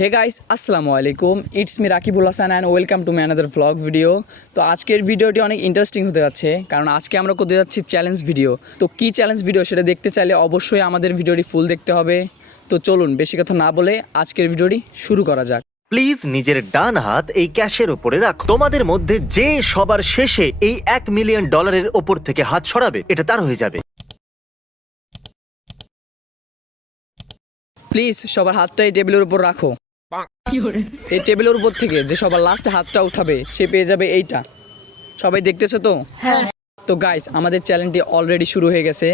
Hey guys আসসালামু আলাইকুম, it's me Rakibul Hasan and welcome to my another vlog video. তো আজকের ভিডিওটি অনেক ইন্টারেস্টিং হতে যাচ্ছে, কারণ আজকে আমরা করতে যাচ্ছি চ্যালেঞ্জ ভিডিও। তো কী চ্যালেঞ্জ ভিডিও সেটা দেখতে চাইলে অবশ্যই আমাদের ভিডিওটি ফুল দেখতে হবে। তো চলুন বেশি কথা না বলে আজকের ভিডিওটি শুরু করা যাক। প্লিজ নিজের ডান হাত এই ক্যাশের উপরে রাখো। তোমাদের মধ্যে যে সবার শেষে এই $1 মিলিয়ন ওপর থেকে হাত সরাবে এটা তার হয়ে যাবে। প্লিজ সবার হাতটা এই টেবিলের উপর রাখো। এই টেবিলের উপর থেকে যে সবার লাস্টে হাতটা উঠাবে সে পেয়ে যাবে এইটা। সবাই দেখতেছো তো? হ্যাঁ। তো গাইস আমাদের চ্যালেঞ্জটি অলরেডি শুরু হয়ে গেছে।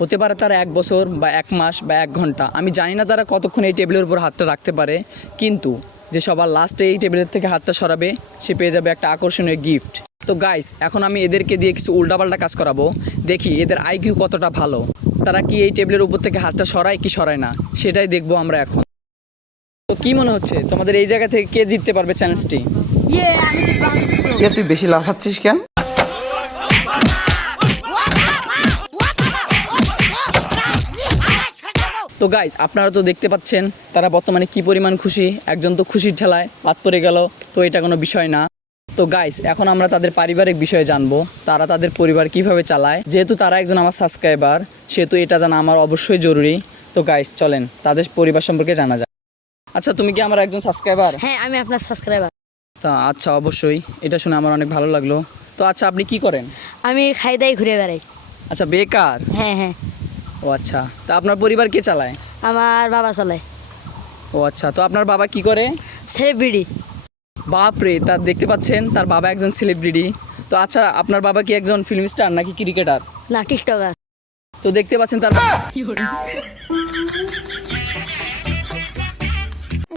হতে পারে তারা 1 বছর বা 1 মাস বা 1 ঘন্টা, আমি জানি না তারা কতক্ষণ এই টেবিলের উপর হাতটা রাখতে পারে, কিন্তু যে সবার লাস্টে এই টেবিলের থেকে হাতটা সরাবে সে পেয়ে যাবে একটা আকর্ষণীয় গিফট। তো গাইস এখন আমি এদেরকে দিয়ে কিছু উল্টাপাল্টা কাজ করাবো, দেখি এদের আইকিউ কতটা ভালো। তারা কি এই টেবিলের উপর থেকে হাতটা সরায় কি সরায় না সেটাই দেখবো আমরা এখন। তো কি মনে হচ্ছে তোমাদের এই জায়গা থেকে কে জিততে পারবে চ্যালেঞ্জটি? তুই বেশি লাফাচ্ছিস কেন? তো গাইজ আপনারা তো দেখতে পাচ্ছেন তারা বর্তমানে কি পরিমাণ খুশি। একজন তো খুশির ঠেলায় বাদ পড়ে গেল, তো এটা কোনো বিষয় না। তো গাইজ এখন আমরা তাদের পারিবারিক বিষয়ে জানবো, তারা তাদের পরিবার কিভাবে চালায়। যেহেতু তারা একজন আমার সাবস্ক্রাইবার সেহেতু এটা জানা আমার অবশ্যই জরুরি। তো গাইজ চলেন তাদের পরিবার সম্পর্কে জানা যায়। আচ্ছা তুমি কি আমার একজন সাবস্ক্রাইবার? হ্যাঁ, আমি আপনার সাবস্ক্রাইবার। তা আচ্ছা অবশ্যই, এটা শুনে আমার অনেক ভালো লাগলো। তো আচ্ছা আপনি কি করেন? আমি খাই দাই ঘুরে বেড়াই। আচ্ছা বেকার? হ্যাঁ হ্যাঁ। ও আচ্ছা, তা আপনার পরিবার কে চালায়? আমার বাবা চালায়। ও আচ্ছা, তো আপনার বাবা কি করে? সেলিব্রিটি। বাপরে, তার দেখতে পাচ্ছেন তার বাবা একজন সেলিব্রিটি। তো আচ্ছা আপনার বাবা কি একজন ফিল্ম স্টার নাকি ক্রিকেটার? না, টিকটকার। তো দেখতে পাচ্ছেন তার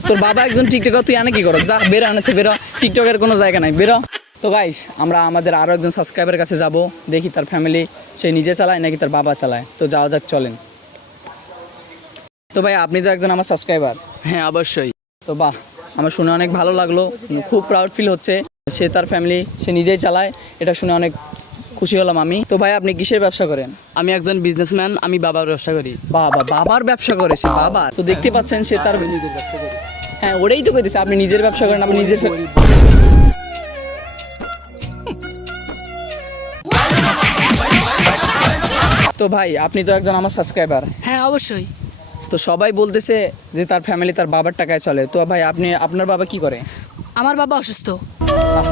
তোর বাবা একজন টিকটকার, তুই আনে কি করো? যা বেরো, আনাতে বেরো, টিকটকের কোনো জায়গা নাই, বেরো। তো গাইস আমরা আমাদের আরও একজন সাবস্ক্রাইবারের কাছে যাব, দেখি তার ফ্যামিলি সে নিজে চালায় নাকি তার বাবা চালায়। তো যাওয়া যাক চলেন। তো ভাই আপনি তো একজন আমার সাবস্ক্রাইবার। হ্যাঁ অবশ্যই। তো বাহ, আমার শুনে অনেক ভালো লাগলো, খুব প্রাউড ফিল হচ্ছে। সে তার ফ্যামিলি সে নিজেই চালায়, এটা শুনে অনেক খুশি হলাম আমি। তো ভাই আপনি কিসের ব্যবসা করেন? আমি একজন বিজনেসম্যান, আমি বাবার ব্যবসা করি। বাবা, বাবার ব্যবসা করে সে? বাবার তো দেখতে পাচ্ছেন সে তার হ্যাঁ ওটাই তো কইতেছে, আপনি নিজের ব্যবসা করেন, আপনি নিজের তো ভাই আপনি তো একজন আমার সাবস্ক্রাইবার। হ্যাঁ অবশ্যই। তো সবাই বলতেছে যে তার ফ্যামিলি তার বাবার টাকায় চলে। তো ভাই আপনি আপনার বাবা কি করে? আমার বাবা অসুস্থ।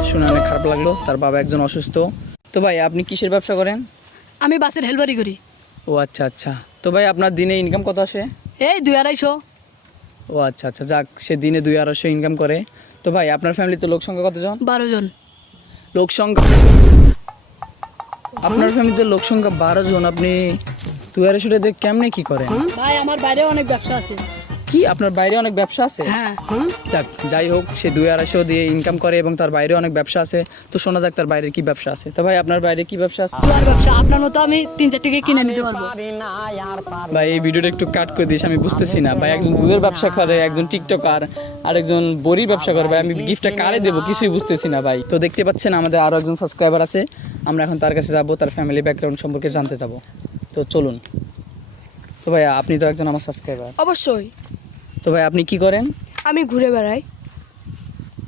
শুনে অনেক খারাপ লাগলো, তার বাবা একজন অসুস্থ। তো ভাই আপনি কিসের ব্যবসা করেন? আমি বাসের হেলপারি করি। ও আচ্ছা আচ্ছা, তো ভাই আপনার দিনে ইনকাম কত আসে? এই 200-250। ও আচ্ছা আচ্ছা, যাক সে দিনে 200-250 ইনকাম করে। তো ভাই আপনার ফ্যামিলিতে লোক সংখ্যা কতজন? 12 জন। লোক সংখ্যা আপনার ফ্যামিলিতে লোক সংখ্যা 12 জন, আপনি 250 টাকা দিয়ে কেমনে কি করেন? ভাই আমার বাইরেও অনেক ব্যবসা আছে। কি আপনার বাইরে অনেক ব্যবসা আছে? হ্যাঁ। যাক যাই হোক, সে 250 দিয়ে ইনকাম করে এবং তার বাইরে অনেক ব্যবসা আছে। তো শোনা যাক তার বাইরে কি ব্যবসা আছে। তো ভাই আপনার বাইরে কি ব্যবসা আছে? জুয়ার ব্যবসা। আপনার মতো আমি 3-4 টাকা কিনে নিতে পারবো। ভাই এই ভিডিওটা একটু কাট করে দিস, আমি বুঝতেছি না। ভাই একজন দুধের ব্যবসা করে, একজন টিকটকার, আর একজন বড়ির ব্যবসা করে। ভাই আমি গিফটটা কারে দেবো কিছুই বুঝতেছি না ভাই। তো দেখতে পাচ্ছেন আমাদের আরও একজন সাবস্ক্রাইবার আছে, আমরা এখন তার কাছে যাব, তার ফ্যামিলি ব্যাকগ্রাউন্ড সম্পর্কে জানতে যাব। তো চলুন। তো ভাই আপনি তো একজন আমার সাবস্ক্রাইবার। অবশ্যই। তো ভাই আপনি কি করেন? আমি ঘুরে বেড়াই।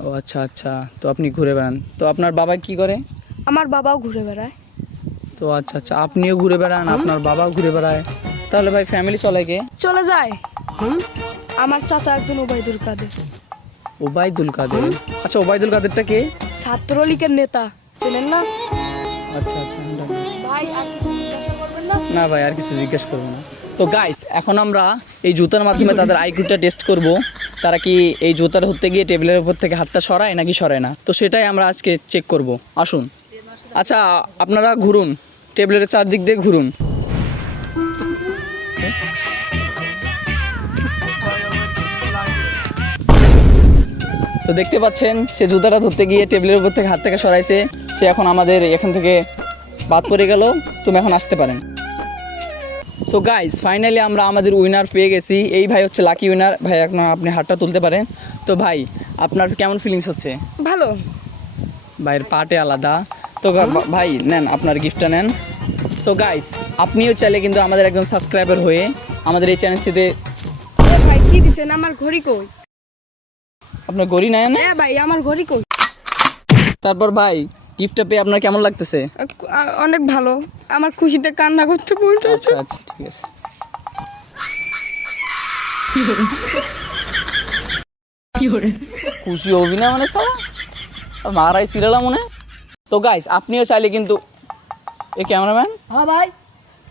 ও আচ্ছা আচ্ছা, তো আপনি ঘুরে বেড়ান। তো আপনার বাবা কি করে? আমার বাবাও ঘুরে বেড়ায়। তো আচ্ছা আচ্ছা, আপনিও ঘুরে বেড়ান, আপনার বাবাও ঘুরে বেড়ায়। তাহলে ভাই ফ্যামিলি চলে কে? চলে যায় আমার চাচা একজন ওবায়দুল কাদের। ওবায়দুল কাদের? আচ্ছা ওবায়দুল কাদেরটা কে? ছাত্রলীগের নেতা, চেনেন না? আচ্ছা আচ্ছা, ভাই আর কিছু জিজ্ঞাসা করবেন না? না ভাই আর কিছু জিজ্ঞেস করবো না। তো গাইস এখন আমরা এই জুতার মাধ্যমে তাদের আইকিউটা টেস্ট করব, তারা কি এই জুতা ধরতে গিয়ে টেবিলের উপর থেকে হাতটা সরায় নাকি সরায় না। তো সেটাই আমরা আজকে চেক করব, আসুন। আচ্ছা আপনারা ঘুরুন, টেবিলের চারদিক দিয়ে ঘুরুন। তো দেখতে পাচ্ছেন সে জুতাটা ধরতে গিয়ে টেবিলের উপর থেকে হাত থেকে সরাইছে। সে এখন আমাদের এখান থেকে বাদ পড়ে গেল, তুমি এখন আসতে পারেন। সো গাইস ফাইনালি আমরা আমাদের উইনার পেয়ে গেছি। এই ভাই হচ্ছে লাকি উইনার। ভাই এখন আপনি হাতটা তুলতে পারেন। তো ভাই আপনার কেমন ফিলিংস হচ্ছে? ভালো। ভাইয়ের পার্টে আলাদা। তো ভাই নেন আপনার গিফটটা নেন। সো গাইস আপনিও চাইলে কিন্তু আমাদের একজন সাবস্ক্রাইবার হয়ে আমাদের এই চ্যানেলটিতে ভাই কি দিছেন? আমার ঘড়ি কই? আপনার ঘড়ি নাই না? হ্যাঁ ভাই আমার ঘড়ি কই? তারপর ভাই গিফটটা পেয়ে আপনার কেমন লাগতেছে? অনেক ভালো, আমার খুশিতে কান্না করতে মন চাইছে। আচ্ছা আচ্ছা ঠিক আছে। খুশি হবি না মানে সালা মারাই সিরালা মনে। তো গাইস আপনিও চাইলে কিন্তু এই ক্যামেরাম্যান হ্যাঁ ভাই।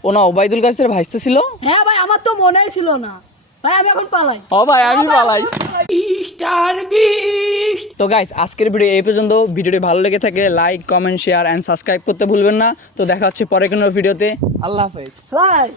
ও না ওবাইদুল কাছের ভাইস্তা ছিল। হ্যাঁ ভাই, আমার তো মনেই ছিল না ভাই, আমি এখন পালাই। ও ভাই আমি পালাই। তো গাইস আজকের ভিডিও এই পর্যন্ত। ভিডিওটি ভালো লেগে থাকলে like comment share and subscribe করতে ভুলবেন না। তো দেখা হচ্ছে পরে কোনো ভিডিওতে। আল্লাহ হাফেজ। ভাই